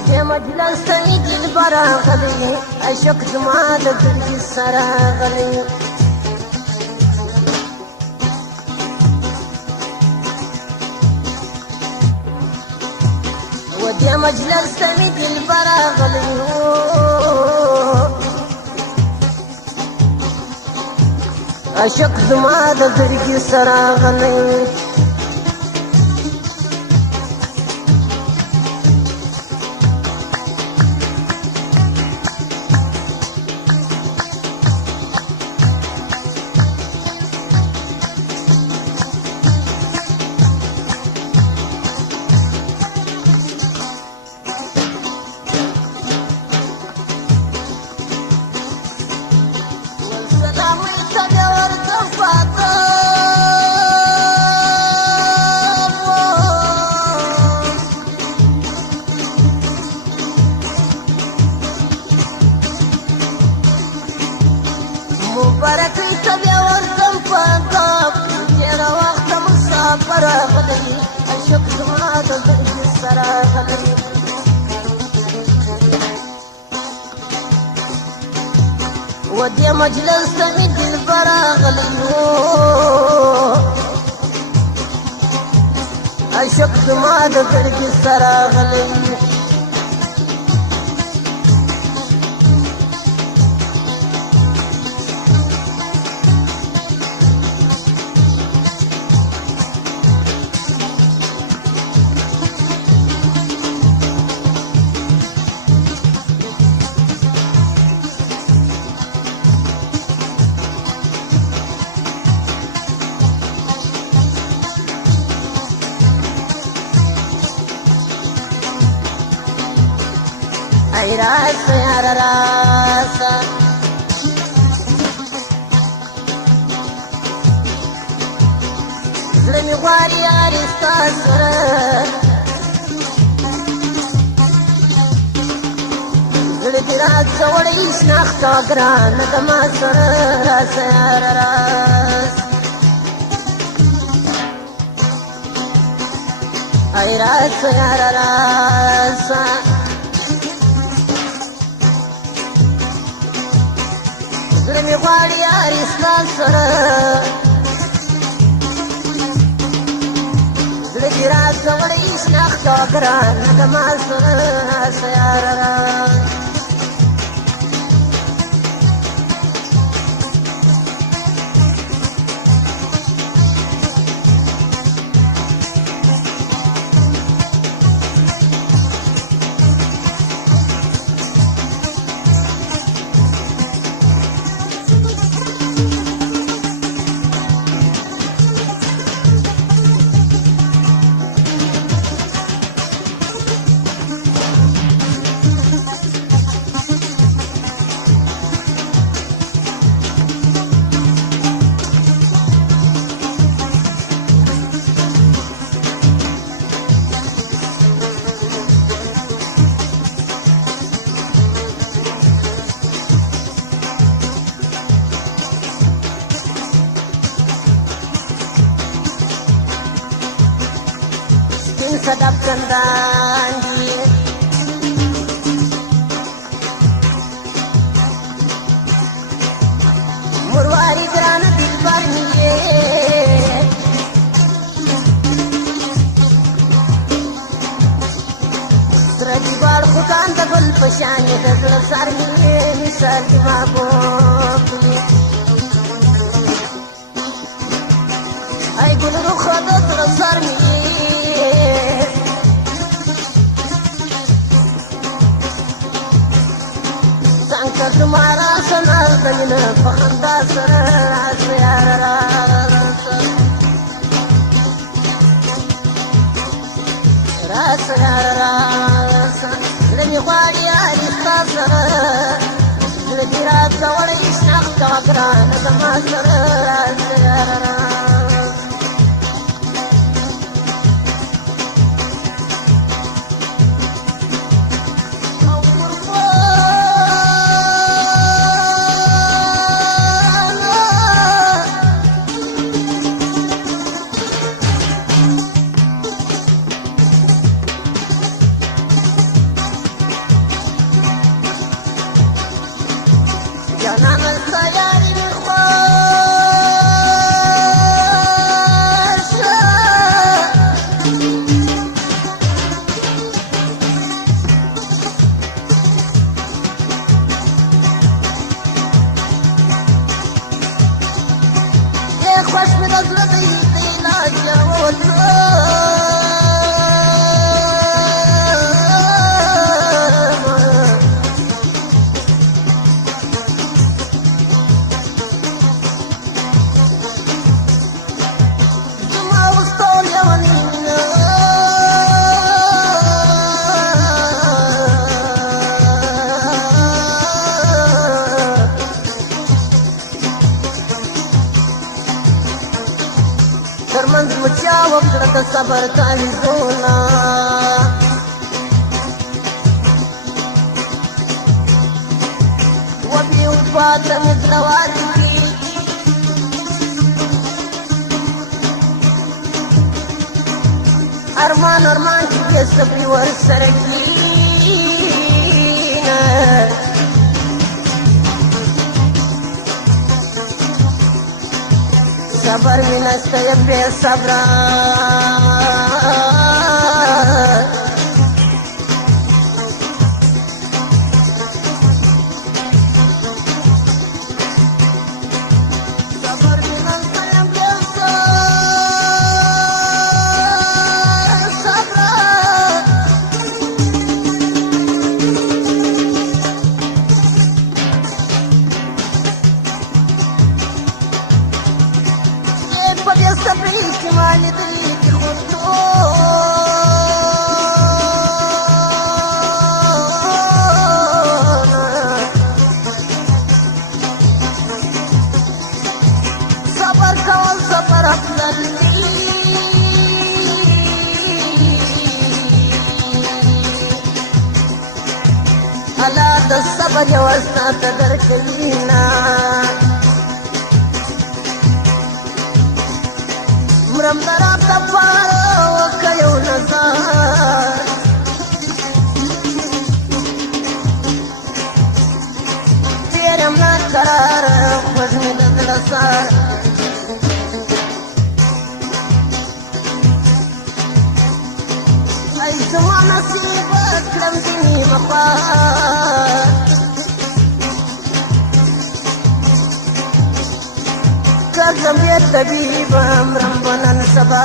ودي مجلس سيد البراغلي عشق زمان في السراغلي ودي مجلس سيد البراغلي عشق زمان في السراغلي بركي تبي ورقم فانقاب يا وقت مصابر غلي اشوف زمان ضد السرا غلي ودي مجلس تمد البرا غلي اشوف زمان ضد السرا غلي اي راس يا راس زلمي غواري يا رستاسر زلمي راس وليش ناختا قران دما سر راس يا راس اي راس يا راس زلمي غواري يا رستاسر زلمي راس وليش ناختا قران دما سر راس يا راس sedap kendandi murwari grana dilbar miye sradi bar khudan da gul pashani da sar miye misal di mabok ay gul ru khadat sar miye तुम्हारा सना दिन पखंदा सर रास यार रास यार रास لم يغالي علي خاصر لدي رات ولا يشنق تغران ما سر راس يار راس زړه دی د علاج وته ترمنځ مو چا وکړه د صبر تعویذونه وبې وفاته مې زړه واري ارمان ارمان چې بې صبري ورسره کېنه صبر مې نشته یم بې صبره احتمالي دلك خطونا صبر كون صبر أفضل لي ألا ده الصبر يوزنا تدرك لينا مرم درا تفارو وکیو نظر تیرم نا قرار خوش می دل سار ای زما نصیب کلم دینی مخوار کلم بی طبیب امرم بنن سبا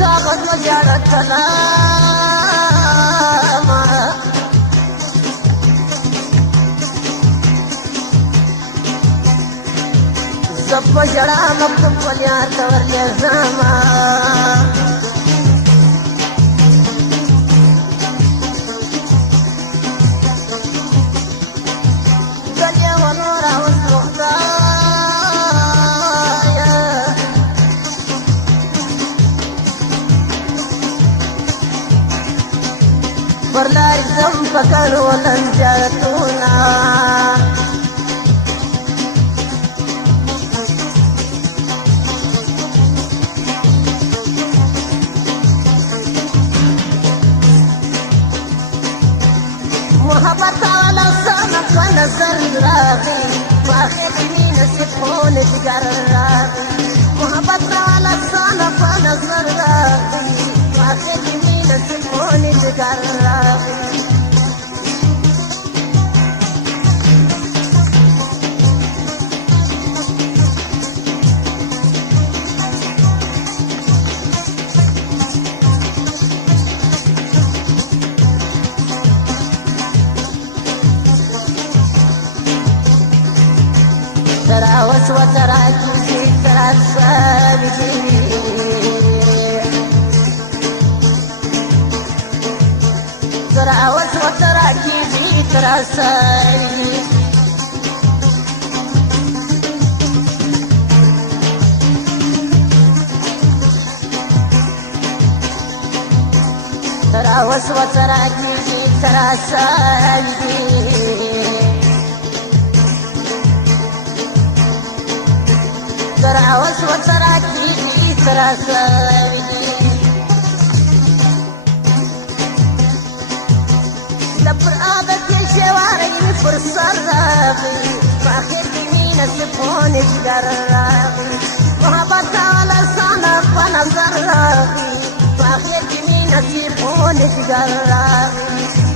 कागज जड़ चला सब जड़ा मत पलिया तवर ले जामा गलिया वनोरा वसुखा परलार जम पकड़ वलन जतूना मोहब्बत वाला सन का नजर रागी वाखिर में नसीब होने जिगर रागी मोहब्बत वाला सन का नजर रागी वाखिर में नसीब होने जिगर रागी ترى وترى كيفي ترى السابقين ترى وترى كيفي ترى السابقين ترى وسوى ترى كيدي ترى سايدي ترى وسوى ترى كيدي ترى سايدي دبر آبك يا شواري فرصة راغي فاخر يمين السفون الجراغي وهبط على صنف ونظر راغي فاخر يمين السفون الجراغي